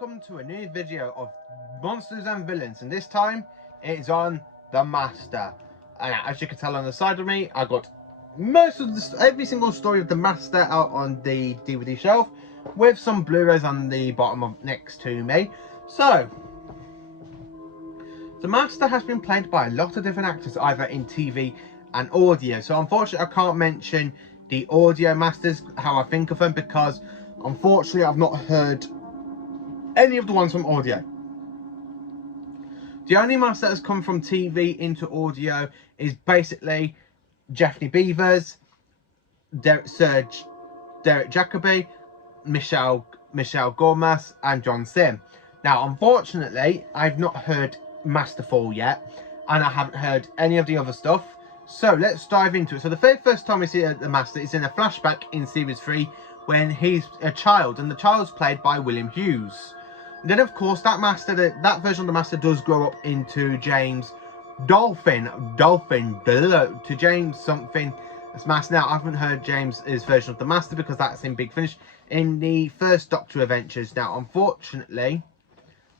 welcome to a new video of Monsters and Villains, and this time it's on the Master. And as you can tell on the side of me, I got every single story of the Master out on the DVD shelf, with some Blu-rays on the bottom of next to me. So the Master has been played by a lot of different actors, either in TV and audio. So unfortunately I can't mention the audio Masters, how I think of them, because unfortunately I've not heard any of the ones from audio. The only Master that has come from TV into audio is basically Jeffrey Beavers, Derek Jacobi, Michelle Gormas and John Sim. Now unfortunately I've not heard Masterfall yet, and I haven't heard any of the other stuff, so let's dive into it. So the very first time we see the Master is in a flashback in series 3 when he's a child, and the child's played by William Hughes. And then of course that version of the Master does grow up into James to James something as Master. Now I haven't heard James's version of the Master because that's in Big Finish in the first Doctor Adventures. Now unfortunately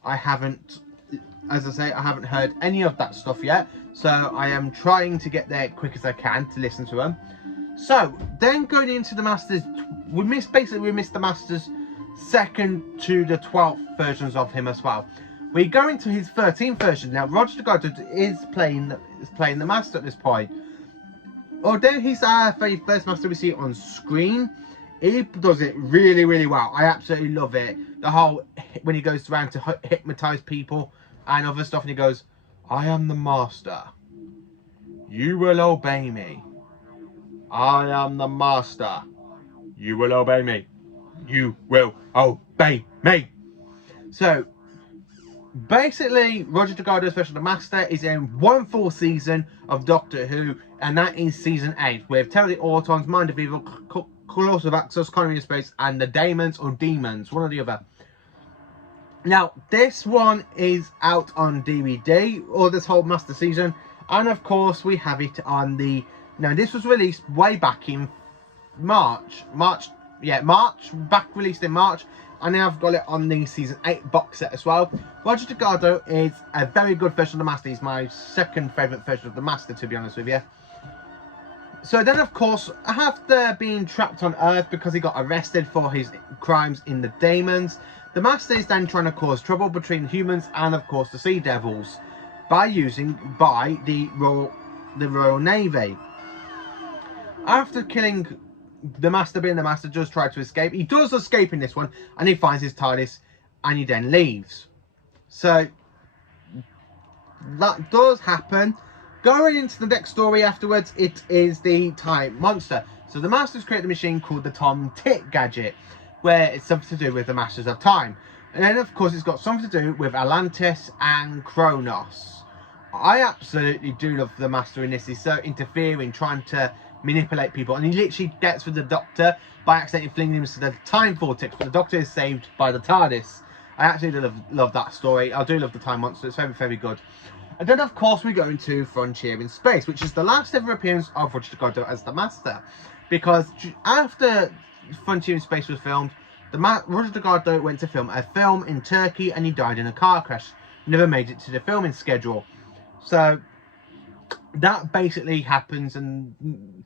I haven't, as I say, I haven't heard any of that stuff yet, so I am trying to get there quick as I can to listen to them. So then going into the Masters, we missed the Masters 2nd to the 12th versions of him as well. We go into his 13th version now. Roger Goddard is playing the Master at this point. Although he's our very first Master we see on screen, he does it really, really well. I absolutely love it. The whole, when he goes around to hypnotize people and other stuff, and he goes, "I am the Master. You will obey me. I am the Master. You will obey me. You will obey me." So basically Roger Delgado's version of the Master is in one full season of Doctor Who, and that is season 8, with Terry the Autons, Mind of Evil, Colossus of Axos, Colony in Space, and the Daemons or Demons, one or the other. Now this one is out on DVD, or this whole Master season, and of course we have it on the, now this was released way back in March, released in March, and now I've got it on the season 8 box set as well. Roger Delgado is a very good version of the Master. He's my second favourite version of the Master, to be honest with you. So then of course, after being trapped on Earth because he got arrested for his crimes in the Daemons, the Master is then trying to cause trouble between humans and of course the Sea Devils by the Royal Navy. After killing the Master, being the Master, does try to escape. He does escape in this one, and he finds his TARDIS, and he then leaves. So that does happen. Going into the next story afterwards, it is the Time Monster. So the Master's created a machine called the Tom Tit Gadget, where it's something to do with the Masters of Time. And then of course it's got something to do with Atlantis and Kronos. I absolutely do love the Master in this. He's so interfering, trying to manipulate people, and he literally gets with the Doctor by accidentally flinging him to the time vortex, but the Doctor is saved by the TARDIS. I absolutely love that story. I do love the Time Monster. It's very, very good. And then of course we go into Frontier in Space, which is the last ever appearance of Roger Delgado as the Master, because after Frontier in Space was filmed, Roger Delgado went to film a film in Turkey, and he died in a car crash. Never made it to the filming schedule. So that basically happens, and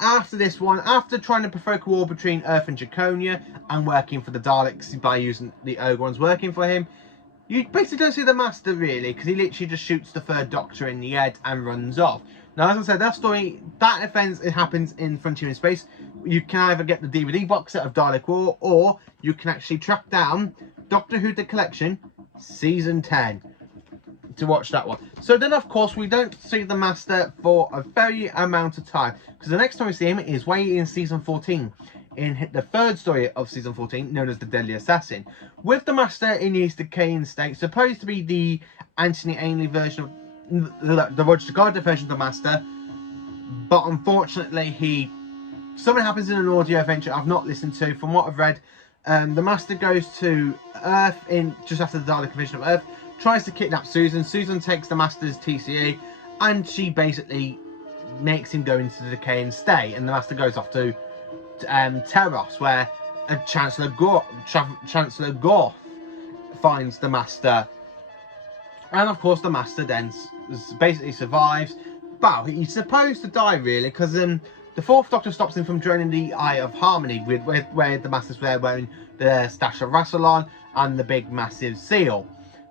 after this one, after trying to provoke a war between Earth and Draconia and working for the Daleks by using the Ogrons working for him, you basically don't see the Master really, because he literally just shoots the 3rd Doctor in the head and runs off. Now as I said, that story, that event, it happens in Frontier in Space. You can either get the DVD box set of Dalek War, or you can actually track down Doctor Who The Collection Season 10 to watch that one. So then of course we don't see the Master for a very amount of time, because the next time we see him is way in season 14, in the 3rd story of season 14, known as the Deadly Assassin, with the Master in his decaying state, supposed to be the Anthony Ainley version of the Roger Delgado version of the Master, but unfortunately something happens in an audio adventure I've not listened to. From what I've read, the Master goes to Earth just after the Dalek invasion of Earth, tries to kidnap Susan. Susan takes the Master's TCE, and she basically makes him go into the decaying state, and the Master goes off to Teros, where Chancellor Gorth finds the Master. And of course the Master then basically survives. Well, he's supposed to die really, because the Fourth Doctor stops him from joining the Eye of Harmony, where the Master's there wearing the Stash of Rassilon and the big massive seal.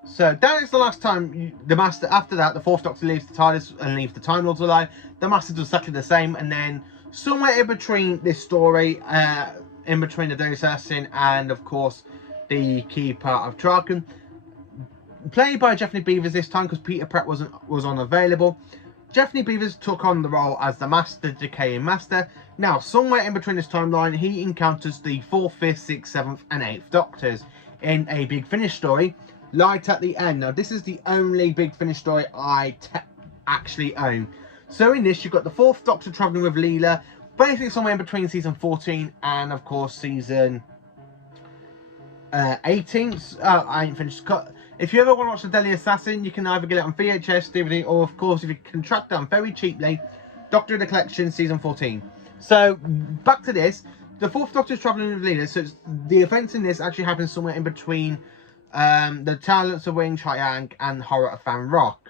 So that is the last time the Master, after that, the Fourth Doctor leaves the TARDIS and leaves the Time Lords alive. The Master does exactly the same, and then somewhere in between this story, in between the Daily Assassin and of course the Keeper of Traken, played by Jeffrey Beavers this time because Peter Pratt was unavailable. Jeffrey Beavers took on the role as the Master, Decaying Master. Now, somewhere in between this timeline, he encounters the 4th, 5th, 6th, 7th and 8th Doctors in a Big Finish story, Light at the End. Now, this is the only Big Finish story I actually own. So in this, you've got the 4th Doctor travelling with Leela, basically somewhere in between season 14 and, of course, season 18. I ain't finished. If you ever want to watch The Daily Assassin, you can either get it on VHS, DVD, or of course, if you can track down very cheaply, Doctor of the Collection Season 14. So, back to this. The 4th Doctor is travelling with Leela, so the events in this actually happen somewhere in between the Talents of Wing Chiang and Horror of Fan Rock.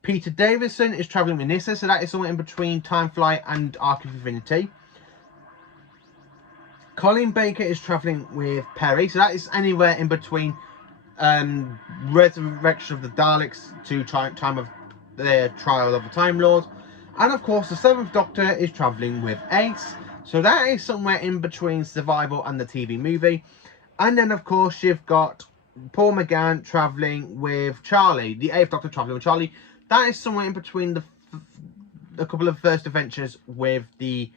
Peter Davison is travelling with Nyssa, so that is somewhere in between Time Flight and Arc of Infinity. Colin Baker is travelling with Perry, so that is anywhere in between Resurrection of the Daleks to time of their trial of the Time Lord. And of course the 7th Doctor is travelling with Ace, so that is somewhere in between Survival and the TV movie. And then of course you've got Paul McGann travelling with Charlie, the 8th Doctor travelling with Charlie. That is somewhere in between a couple of first adventures with the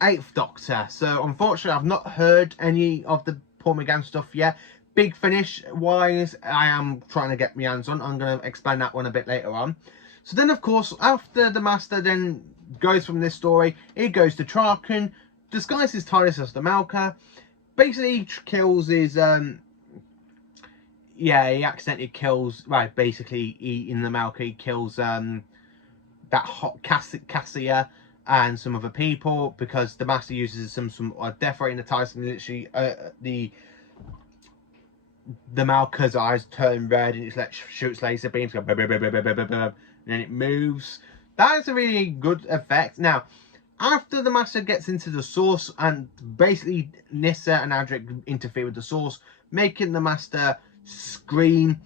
8th Doctor. So unfortunately I've not heard any of the Paul McGann stuff yet. Big Finish wise, I am trying to get my hands on. I'm going to explain that one a bit later on. So then of course, after the Master then goes from this story, he goes to Traken, disguises TARDIS as the Malka, basically kills his he accidentally kills, right, basically in the Malka he kills that hot Cassia and some other people, because the Master uses some death ray in the TARDIS, and literally the Malka's eyes turn red and it shoots laser beams, go blah, blah, blah, blah, blah, blah, blah, and then it moves. That is a really good effect. Now, after the Master gets into the Source, and basically Nyssa and Adric interfere with the Source, making the Master scream.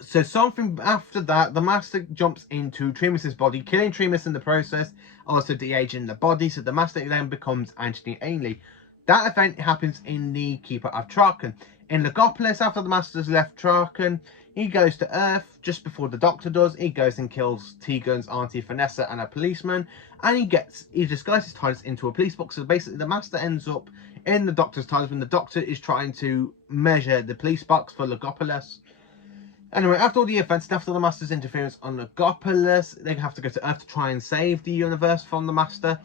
So something after that, the Master jumps into Tremus's body, killing Tremus in the process, also de-aging the body, so the Master then becomes Anthony Ainley. That event happens in the Keeper of Traken. In Legopolis, after the Master's left Traken, he goes to Earth just before the Doctor does. He goes and kills Tegan's auntie Vanessa and a policeman, and he disguises TARDIS into a police box. So basically the Master ends up in the Doctor's TARDIS when the Doctor is trying to measure the police box for Legopolis. Anyway, after all the events, after the Master's interference on Legopolis, they have to go to Earth to try and save the universe from the Master.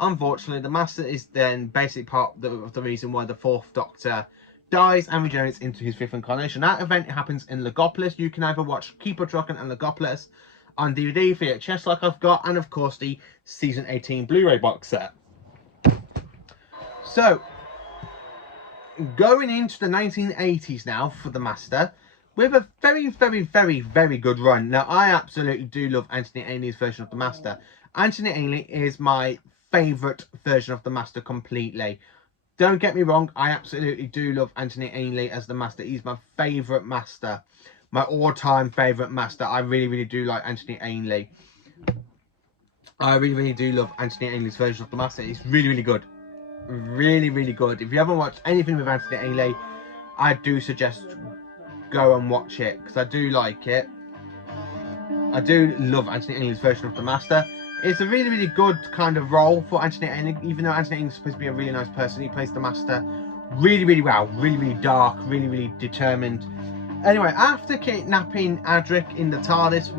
Unfortunately, the Master is then basically part of the reason why the 4th Doctor dies and regenerates into his 5th incarnation. That event happens in Legopolis. You can either watch Keeper of Traken and Legopolis on DVD, VHS like I've got, and of course the Season 18 Blu-ray box set. So, going into the 1980s now for the Master, with a very, very, very, very good run. Now, I absolutely do love Anthony Ainley's version of the Master. Anthony Ainley is my favourite version of the Master completely. Don't get me wrong, I absolutely do love Anthony Ainley as the Master. He's my favourite Master. My all-time favourite Master. I really, really do like Anthony Ainley. I really, really do love Anthony Ainley's version of the Master. It's really, really good. Really, really good. If you haven't watched anything with Anthony Ainley, I do suggest go and watch it, because I do like it. I do love Anthony Ainley's version of the Master. It's a really, really good kind of role for Anthony Ainley, even though Anthony Ainley is supposed to be a really nice person. He plays the Master really, really well. Really, really dark, really, really determined. Anyway, after kidnapping Adric in the TARDIS,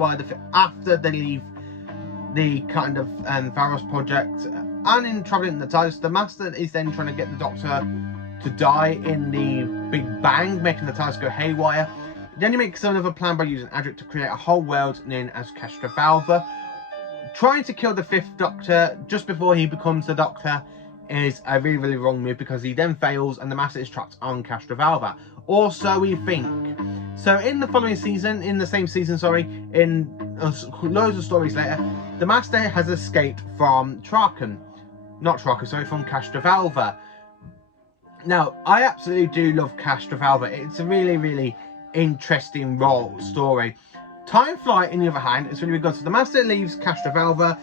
after they leave the kind of Varos project, and in travelling in the TARDIS, the Master is then trying to get the Doctor to die in the Big Bang, making the TARDIS go haywire. Then he makes another plan by using Adric to create a whole world known as Castrovalva, trying to kill the 5th Doctor just before he becomes the Doctor. is a really, really wrong move because he then fails and the Master is trapped on Castrovalva. Or so we think. So in the following season, in the same season, sorry, in loads of stories later, the Master has escaped from from Castrovalva. Now, I absolutely do love Castrovalva. It's a really, really interesting story. Time Flight, on the other hand, is really good. So the Master leaves Castrovalva,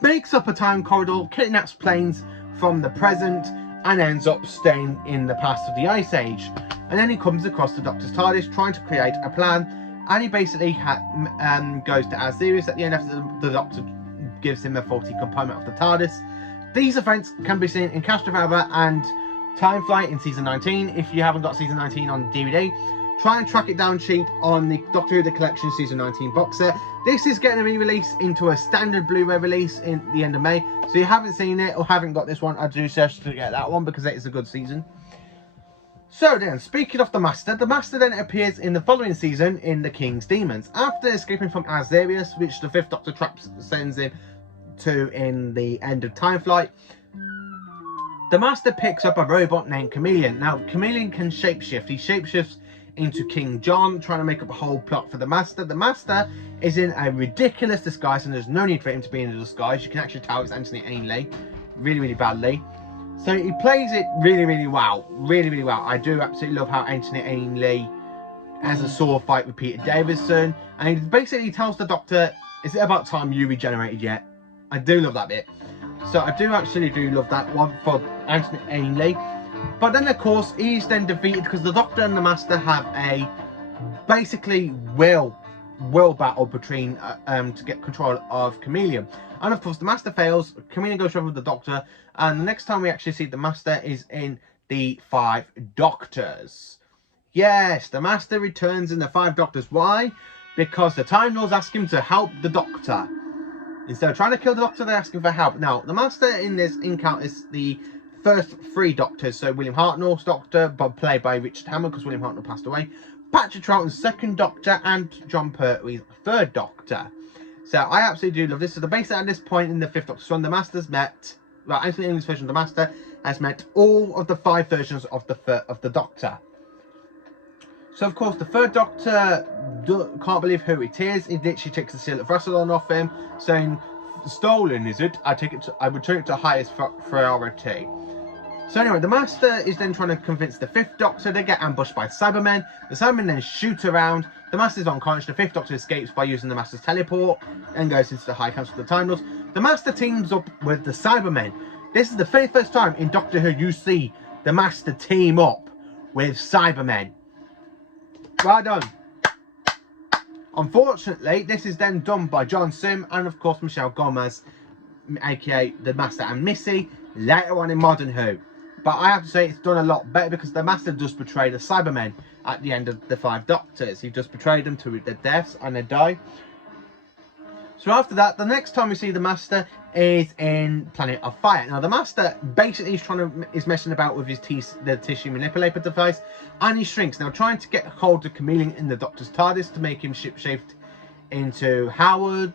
makes up a time corridor, kidnaps planes from the present, and ends up staying in the past of the Ice Age. And then he comes across the Doctor's TARDIS trying to create a plan, and he basically goes to Azirius at the end after the Doctor gives him a faulty component of the TARDIS. These events can be seen in Castrovalva and Time Flight in season 19. If you haven't got season 19 on DVD, try and track it down cheap on the Doctor Who The Collection season 19 box set. This is getting a re-release into a standard Blu-ray release in the end of May. So if you haven't seen it or haven't got this one, I do suggest to get that one because it is a good season. So then, speaking of the Master then appears in the following season in The King's Demons. After escaping from Azirius, which the 5th Doctor sends him to in the end of Time Flight, the Master picks up a robot named Chameleon. Now, Chameleon can shapeshift. He shapeshifts into King John, trying to make up a whole plot for the Master. The Master is in a ridiculous disguise, and there's no need for him to be in a disguise. You can actually tell it's Anthony Ainley really, really badly. So he plays it really, really well. Really, really well. I do absolutely love how Anthony Ainley has a sword fight with Peter Davison, and he basically tells the Doctor, is it about time you regenerated yet? I do love that bit. So I do love that one for Anthony Ainley. But then, of course, he's then defeated because the Doctor and the Master have a basically will battle between to get control of Chameleon. And of course, the Master fails. Chameleon goes over with the Doctor, and the next time we actually see the Master is in the 5 Doctors. Yes, the Master returns in the 5 Doctors. Why? Because the Time Lords ask him to help the Doctor. Instead of trying to kill the Doctor, they're asking for help. Now, the Master in this encounters the first 3 Doctors. So William Hartnell's Doctor, but played by Richard Hammond because William Hartnell passed away. Patrick Troughton's 2nd Doctor, and John Pertwee's 3rd Doctor. So I absolutely do love this. So basically at this point in the 5th Doctor's run, the Master's met, well, Anthony Ainley's version of the Master has met all of the 5 versions of the Doctor. So of course the 3rd Doctor can't believe who it is. He literally takes the seal of Rassilon off him, saying, "Stolen, is it? I return it to highest priority." So anyway, the Master is then trying to convince the 5th Doctor. They get ambushed by Cybermen. The Cybermen then shoot around. The Master's unconscious. The 5th Doctor escapes by using the Master's teleport and goes into the High Council of the Time Lords. The Master teams up with the Cybermen. This is the very first time in Doctor Who you see the Master team up with Cybermen. Well done. Unfortunately, this is then done by John Sim and of course Michelle Gomez, aka the Master and Missy, later on in Modern Who. But I have to say it's done a lot better because the Master does betray the Cybermen at the end of the 5 Doctors. He just betrayed them to their deaths and they die. So after that, the next time we see the Master is in Planet of Fire. Now the Master basically is messing about with his the tissue manipulator device, and he shrinks. Now trying to get hold of Chameleon in the Doctor's TARDIS to make him shapeshifted into Howard,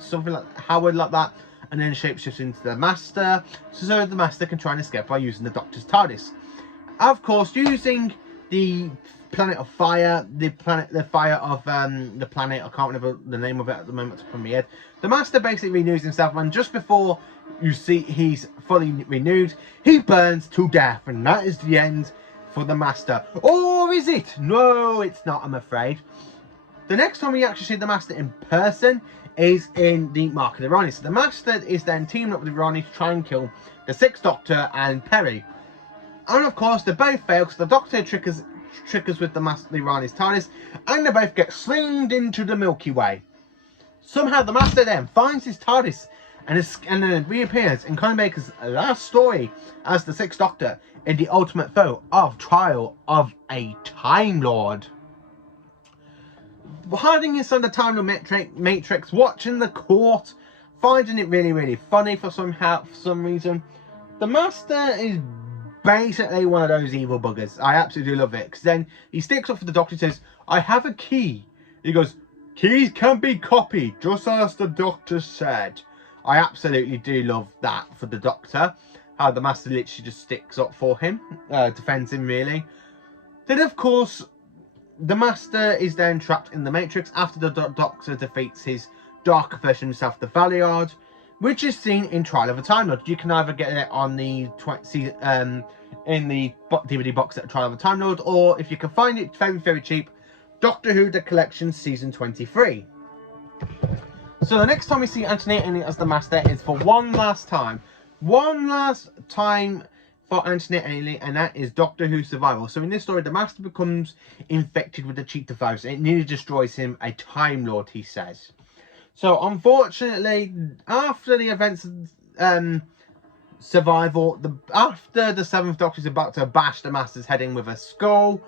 something like Howard like that, and then shapeshifts into the Master, so the Master can try and escape by using the Doctor's TARDIS. Of course, using the Planet of Fire, the planet of the planet, I can't remember the name of it at the moment from my head. The Master basically renews himself, and just before you see he's fully renewed, he burns to death, and that is the end for the Master. Or is it? No, it's not, I'm afraid. The next time we actually see the Master in person is in the Mark of the Rani. So the Master is then teaming up with the Rani to try and kill the 6th Doctor and Perry. And of course, they both fail because the Doctor triggers with the Master, the Rani's TARDIS, and they both get slinged into the Milky Way. Somehow the Master then finds his TARDIS and then reappears in Colin Baker's last story as the 6th Doctor in the ultimate foe of Trial of a Time Lord. Hiding inside the Time Lord Matrix, watching the court, finding it really, really funny for some reason. The Master is basically one of those evil buggers. I absolutely love it, because then he sticks up for the Doctor and says, "I have a key." He goes, "Keys can be copied, just as the Doctor said." I absolutely do love that for the Doctor. how the Master literally just sticks up for him, defends him really. Then of course, the Master is then trapped in the Matrix after the Doctor defeats his darker version himself, the Valiard, which is seen in Trial of a Time Lord. You can either get it on the in the DVD box set of Trial of a Time Lord, or if you can find it very, very cheap, Doctor Who The Collection Season 23. So the next time we see Anthony Ainley as the Master is for one last time for Anthony Ainley, and that is Doctor Who Survival. So in this story, the Master becomes infected with the cheetah virus. It nearly destroys him, a Time Lord, he says. So unfortunately, after the events Survival, after the 7th Doctor is about to bash the Master's head in with a skull,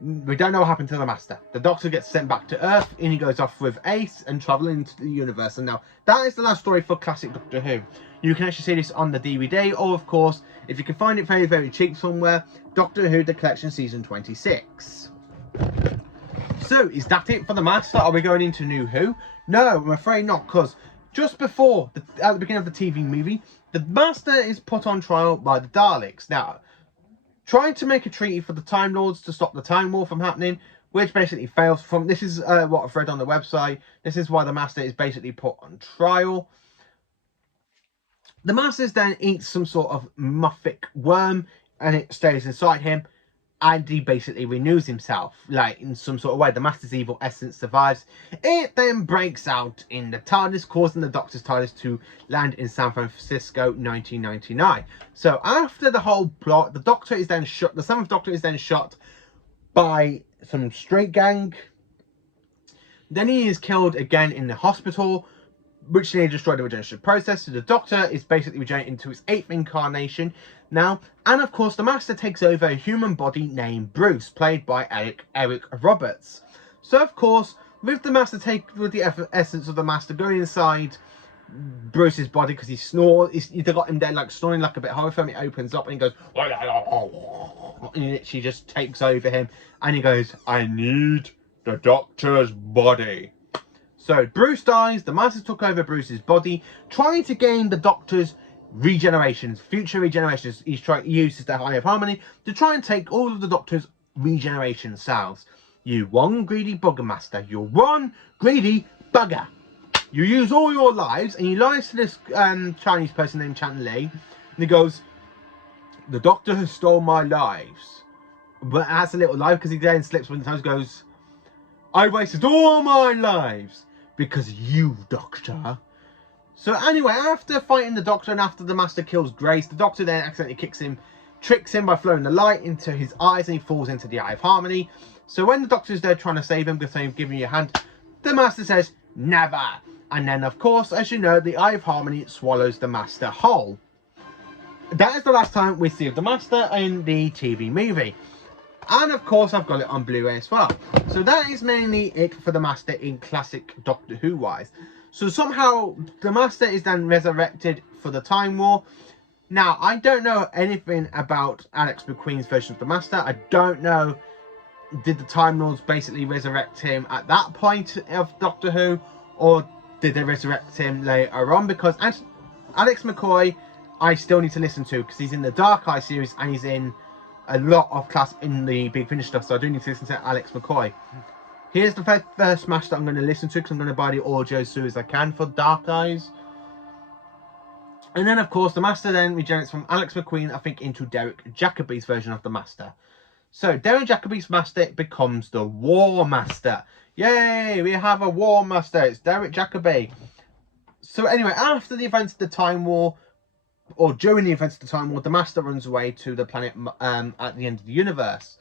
we don't know what happened to the Master. The Doctor gets sent back to Earth, and he goes off with Ace and traveling into the universe. And now, that is the last story for classic Doctor Who. You can actually see this on the DVD, or of course, if you can find it very, very cheap somewhere, Doctor Who The Collection Season 26. So, is that it for the Master? Are we going into New Who? No, I'm afraid not, because just before, at the beginning of the TV movie, the Master is put on trial by the Daleks. Now, trying to make a treaty for the Time Lords to stop the Time War from happening, which basically fails. This is what I've read on the website. This is why the Master is basically put on trial. The Master then eats some sort of muffic worm, and it stays inside him, and he basically renews himself, like in some sort of way. The Master's evil essence survives. It then breaks out in the TARDIS, causing the Doctor's TARDIS to land in San Francisco, 1999. So after the whole plot, the Doctor is then shot. The 7th Doctor is then shot by some street gang. Then he is killed again in the hospital, which nearly destroyed the regeneration process. So the Doctor is basically regenerated into his 8th incarnation now. And of course, the Master takes over a human body named Bruce, played by Eric Roberts. So of course, with the essence of the Master going inside Bruce's body, because he snores, they got him there like snoring like a bit of horror film. It opens up and he goes, and he literally just takes over him, and he goes, I need the Doctor's body. So Bruce dies, the Master took over Bruce's body, trying to gain the Doctor's regenerations, future regenerations. He uses the Eye of Harmony to try and take all of the Doctor's regeneration cells. You one greedy bugger, Master. You're one greedy bugger. You use all your lives, and he lies to this Chinese person named Chan Li, and he goes, the Doctor has stolen my lives. But has a little lie, because he then slips when the time goes, I wasted all my lives because you, Doctor. So anyway, after fighting the Doctor and after the Master kills Grace, the Doctor then accidentally tricks him by throwing the light into his eyes, and he falls into the Eye of Harmony. So when the Doctor is there trying to save him, because he's giving you a hand, the Master says, never. And then, of course, as you know, the Eye of Harmony swallows the Master whole. That is the last time we see the Master in the TV movie. And of course, I've got it on Blu-ray as well. So that is mainly it for the Master in classic Doctor Who wise. So somehow the Master is then resurrected for the Time War. Now, I don't know anything about Alex McQueen's version of the Master. I don't know, did the Time Lords basically resurrect him at that point of Doctor Who, or did they resurrect him later on? Because Alex McCoy, I still need to listen to, because he's in the Dark Eye series and he's in a lot of class in the Big Finish stuff, so I do need to listen to Alex McCoy. Here's the first match that I'm going to listen to, because I'm going to buy the audio as soon as I can for Dark Eyes. And then, of course, the Master then regenerates from Alex McQueen, I think, into Derek Jacobi's version of the Master. So, Derek Jacobi's Master becomes the War Master. Yay! We have a War Master. It's Derek Jacobi. So, anyway, after the events of the Time War, or during the events of the Time War, the Master runs away to the planet at the end of the universe,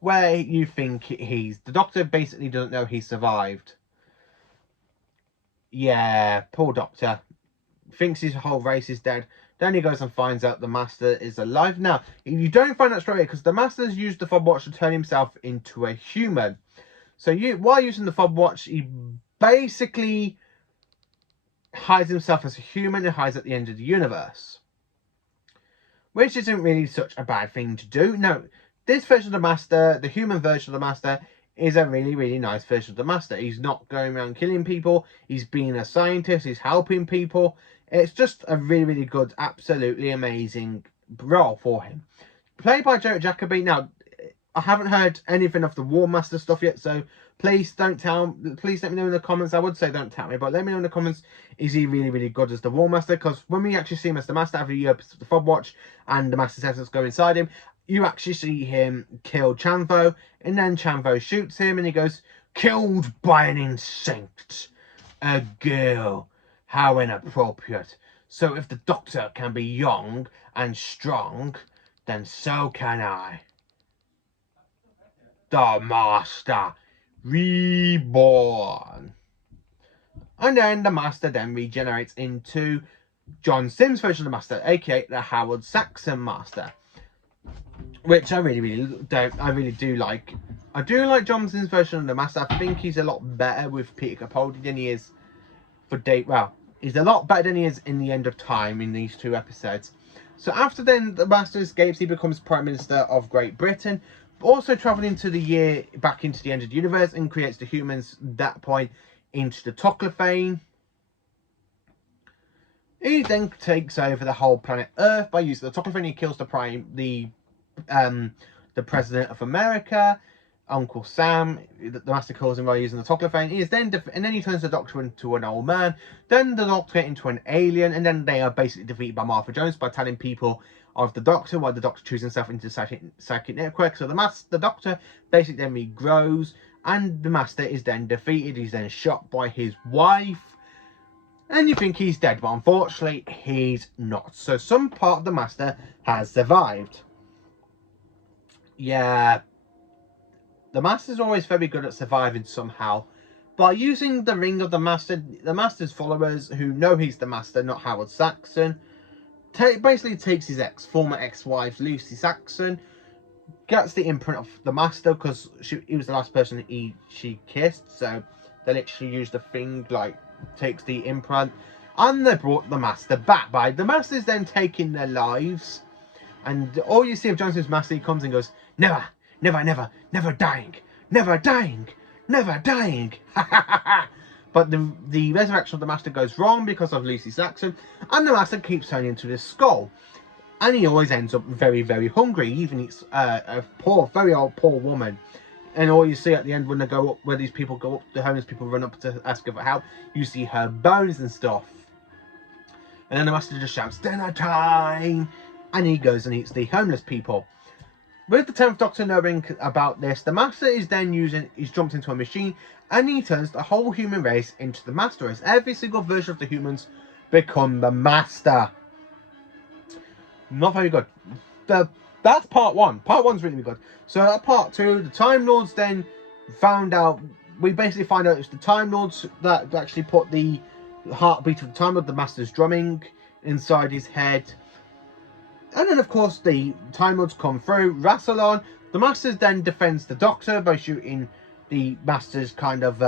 where you think the Doctor basically doesn't know he survived. Yeah, poor Doctor. Thinks his whole race is dead. Then he goes and finds out the Master is alive. Now, you don't find that straight away, because the Master's used the fob watch to turn himself into a human. So while using the fob watch, he basically hides himself as a human and hides at the end of the universe, which isn't really such a bad thing to do. No, this version of the Master, the human version of the Master, is a really, really nice version of the Master. He's not going around killing people. He's being a scientist. He's helping people. It's just a really, really good, absolutely amazing role for him. Played by Joe Jacoby. Now, I haven't heard anything of the War Master stuff yet, so please let me know in the comments. I would say don't tell me, but let me know in the comments, is he really, really good as the War Master? Because when we actually see him as the Master after you episode of the Fob Watch and the Master's essence go inside him, you actually see him kill Chanvo, and then Chanvo shoots him, and he goes, "Killed by an insect, a girl, how inappropriate. So if the Doctor can be young and strong, then so can I. The Master reborn." And then the Master then regenerates into John Sims' version of the Master, aka the Howard Saxon Master, which I really do like. I do like John Sims' version of the Master. I think he's a lot better with Peter Capaldi than he is for Dave. Well, he's a lot better than he is in the End of Time in these 2 episodes. So after then the Master escapes, he becomes Prime Minister of Great Britain, also travelling to the year back into the end of the universe, and creates the humans at that point into the Toclophane. He then takes over the whole planet Earth by using the Toclophane. He kills the President of America, Uncle Sam. The Master kills him by using the Toclophane. And then he turns the Doctor into an old man. Then the Doctor into an alien, and then they are basically defeated by Martha Jones by telling people of the Doctor, while the Doctor chooses himself into psychic network. So the Doctor basically then regrows, and the Master is then defeated. He's then shot by his wife, and you think he's dead, but unfortunately he's not. So some part of the Master has survived. Yeah, the Master's always very good at surviving somehow. By using the ring of the Master, the Master's followers, who know he's the Master, not Howard Saxon, basically takes his former ex-wife, Lucy Saxon, gets the imprint of the Master, because he was the last person she kissed, so they literally use the thing, like, takes the imprint, and they brought the Master back. By the Master's then taking their lives, and all you see of Johnson's Master, he comes and goes, "Never, never, never, never dying, never dying, never dying." But the resurrection of the Master goes wrong because of Lucy Saxon, and the Master keeps turning into this skull. And he always ends up very, very hungry. He even eats a very old, poor woman. And all you see at the end when they go up, where these people go up, the homeless people run up to ask her for help, you see her bones and stuff. And then the Master just shouts, "Dinner time!" And he goes and eats the homeless people. With the 10th Doctor knowing about this, the Master is then he's jumped into a machine, and he turns the whole human race into the Master race. Every single version of the humans become the Master. Not very good. That's part 1. Part 1's really good. So at part 2, the Time Lords then found out, we basically find out it's the Time Lords that actually put the heartbeat of the Time Lord, the Master's drumming, inside his head. And then, of course, the Time Lords come through, Rassilon. The Master then defends the Doctor by shooting the Master's kind of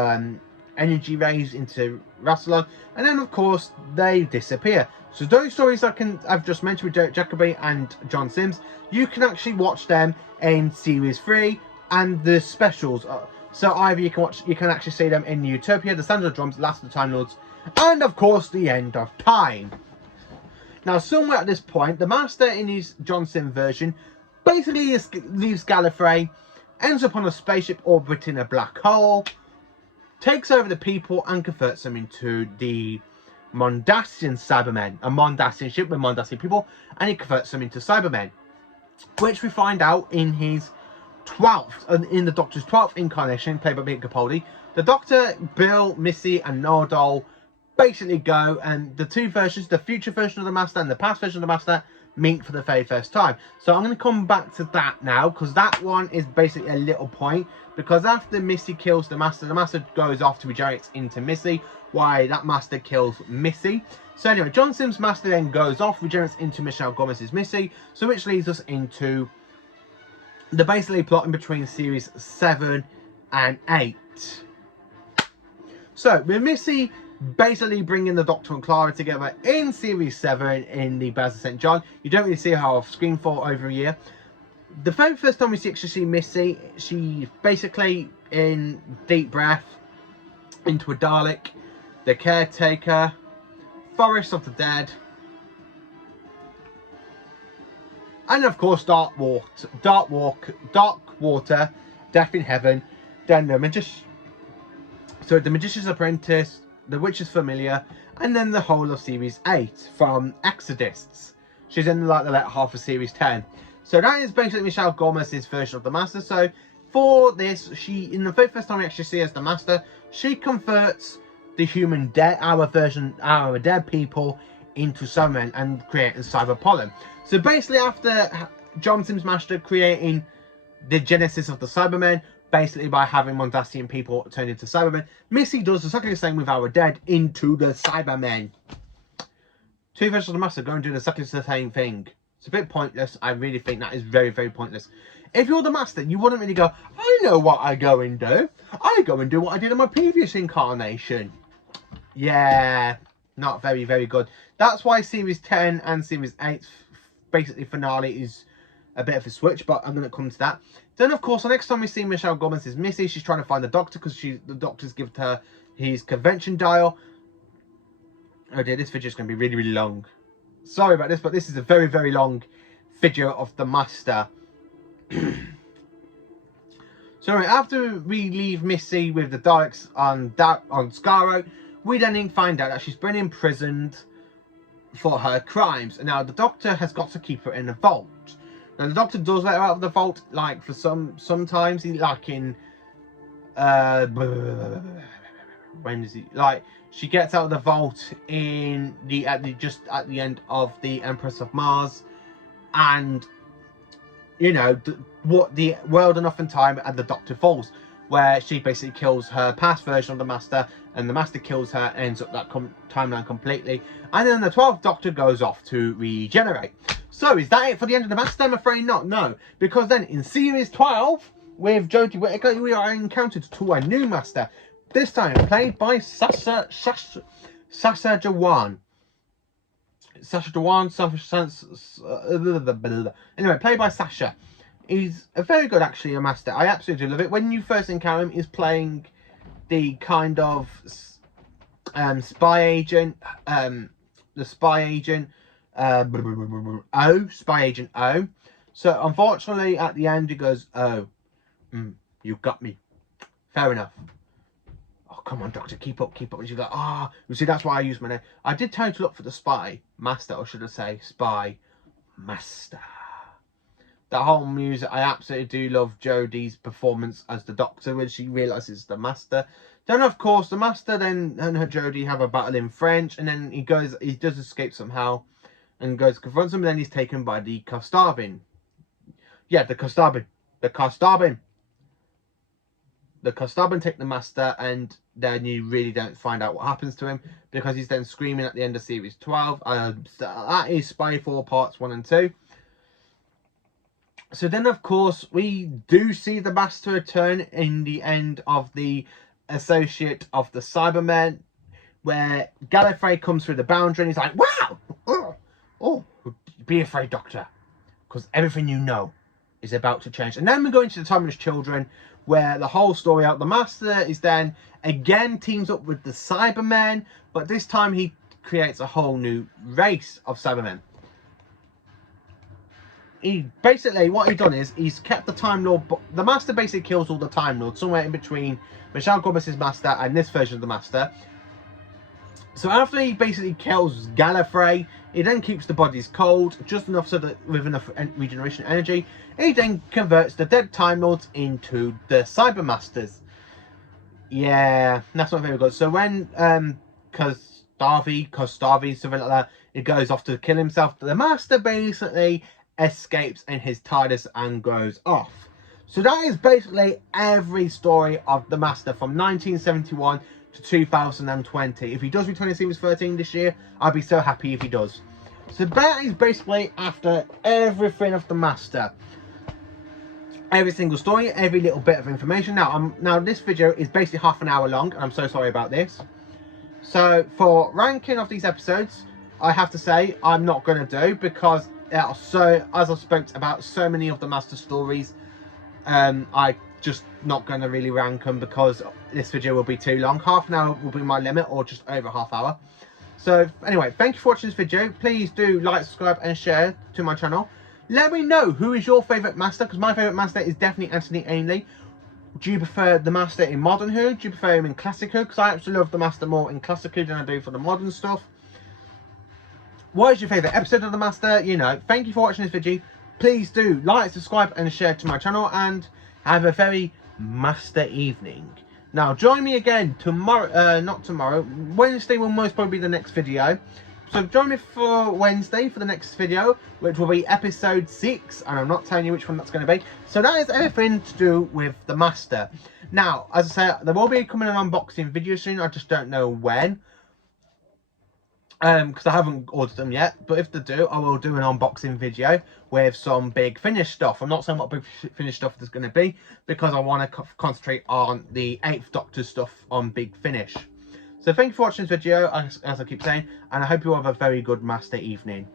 energy rays into Rassilon. And then, of course, they disappear. So those stories I've just mentioned with Derek Jacobi and John Sims, you can actually watch them in Series 3 and the specials. So either you can actually see them in Utopia, the Sound of the Drums, Last of the Time Lords, and, of course, The End of Time. Now, somewhere at this point, the Master in his John Sim version basically leaves Gallifrey, ends up on a spaceship orbiting a black hole, takes over the people and converts them into the Mondasian Cybermen, a Mondasian ship with Mondasian people, and he converts them into Cybermen, which we find out in his 12th, in the Doctor's 12th incarnation, played by Peter Capaldi. The Doctor, Bill, Missy, and Nardole basically go, and the 2 versions, the future version of the Master and the past version of the Master, meet for the very first time. So I'm going to come back to that now, because that one is basically a little point, because after Missy kills the Master goes off to regenerate into Missy, while that Master kills Missy. So anyway, John Sims' Master then goes off, regenerates into Michelle Gomez's Missy, so which leads us into the basically plot in between Series 7 and 8. So, with Missy basically bringing the Doctor and Clara together in Series 7 in the Bells of St. John. You don't really see her off screen for over a year. The very first time we actually see Missy, she basically in deep breath into a Dalek, the Caretaker, Forest of the Dead, and of course Dark Water, Death in Heaven, then the Magician's Apprentice, The Witch's Familiar, and then the whole of Series 8 from Exodists. She's in like the latter half of Series 10. So that is basically Michelle Gomez's version of the Master. So for this, in the very first time we actually see her as the Master, she converts the human dead, our dead people, into Cybermen and creating Cyber Pollen. So basically, after John Sims Master creating the genesis of the Cybermen, basically by having Mondasian people turned into Cybermen, Missy does exactly the same with our dead into the Cybermen. Two versions of the Master go and do exactly the same thing. It's a bit pointless. I really think that is very, very pointless. If you're the Master, you wouldn't really go, I know what I go and do. I go and do what I did in my previous incarnation. Yeah, not very, very good. That's why Series 10 and Series 8 basically finale is a bit of a switch, but I'm going to come to that. Then, of course, the next time we see Michelle Gomez is Missy. She's trying to find the Doctor because the Doctor's given her his convention dial. Oh dear, this video is going to be really, really long. Sorry about this, but this is a very, very long video of the Master. So after we leave Missy with the Daleks on Skaro, we then find out that she's been imprisoned for her crimes. And now the Doctor has got to keep her in a vault. Now the Doctor does let her out of the vault, like for sometimes, like in when is he, like she gets out of the vault in just at the end of the Empress of Mars, and you know the World Enough in Time and the Doctor falls, where she basically kills her past version of the Master, and the Master kills her, ends up that timeline completely, and then the 12th Doctor goes off to regenerate. So is that it for the end of the Master? I'm afraid not, no, because then in Series 12 with Jodie Whittaker we are encountered to a new Master, this time played by Sasha Jawan. Anyway, played by Sasha. He's a very good, actually, a Master. I absolutely love it. When you first encounter him, he's playing the kind of spy agent, Spy Agent O. So unfortunately, at the end, he goes, "Oh, you got me. Fair enough. Oh, come on, Doctor, keep up." And she's like, "Ah, you see, that's why I use my name. I did tell you to look for the Spy Master, or should I say, Spy Master." That whole music, I absolutely do love Jodie's performance as the Doctor when she realises the Master. Then, of course, the Master and her Jodie have a battle in French, and then he does escape somehow, and goes to confront them, and then he's taken by the Kostabin. Yeah, the Kostabin. The Kostabin take the Master, and then you really don't find out what happens to him, because he's then screaming at the end of Series 12. That is Spyfall Parts 1 and 2. So then, of course, we do see the Master return in the end of the Associate of the Cybermen, where Gallifrey comes through the boundary and he's like, "Wow! Oh, be afraid, Doctor, because everything you know is about to change." And then we go into the Timeless Children, where the whole story out, the Master is then again teams up with the Cybermen, but this time he creates a whole new race of Cybermen. He basically, what he's done is he's kept the Time Lord. The Master basically kills all the Time Lords somewhere in between Michelle Gomez's Master and this version of the Master. So after he basically kills Gallifrey, he then keeps the bodies cold just enough so that with enough regeneration energy, he then converts the dead Time Lords into the Cyber Masters. Yeah, that's not very good. So when Kostavi, something like that, he goes off to kill himself, the Master basically escapes in his TARDIS and goes off. So that is basically every story of the Master from 1971 to 2020. If he does return in Series 13 this year, I'll be so happy if he does. So that is basically after everything of the Master. Every single story, every little bit of information. Now this video is basically half an hour long, and I'm so sorry about this. So for ranking of these episodes, I have to say I'm not going to do, because as I spoke about so many of the Master stories, I just not going to really rank them because this video will be too long. Half an hour will be my limit, or just over half hour. So anyway, thank you for watching this video. Please do like, subscribe and share to my channel. Let me know who is your favourite master, because my favourite master is definitely Anthony Ainley. Do you prefer the master in Modern Hood? Do you prefer him in Classic Hood? Because I actually love the master more in Classic Hood than I do for the modern stuff. What is your favourite episode of the master? You know, thank you for watching this video. Please do like, subscribe and share to my channel, and have a very master evening. Now join me again tomorrow, not tomorrow, Wednesday will most probably be the next video. So join me for Wednesday for the next video, which will be episode 6, and I'm not telling you which one that's going to be. So that is everything to do with the master. Now, as I say, there will be coming an unboxing video soon, I just don't know when. Because I haven't ordered them yet, but if they do, I will do an unboxing video with some Big Finish stuff. I'm not saying what Big Finish stuff there's going to be, because I want to concentrate on the 8th Doctor stuff on Big Finish. So thank you for watching this video, as I keep saying, and I hope you have a very good master evening.